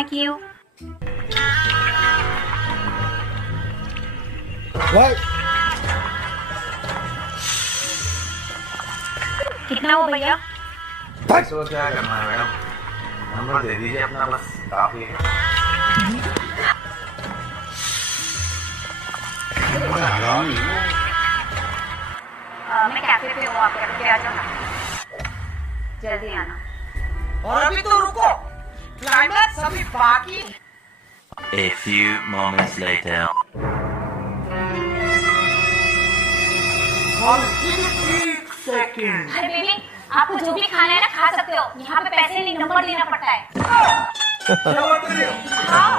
Thank you. कितना हो भैया? तो क्या करना है मैडम, नंबर दे दीजिए अपना, बस काफी है। मैं कैफे पे हूँ, आप कैफे पे आ जाओ ना, जल्दी आना। और अभी तो रुको, क्लाइमैक्स अभी बाकी। A few moments later. एक सेकंड। अरे बेबी, आपको जो भी खाना है ना खा सकते हो, यहाँ पे पैसे नहीं नंबर देना पड़ता है। क्या बात कर रहे हो? हाँ,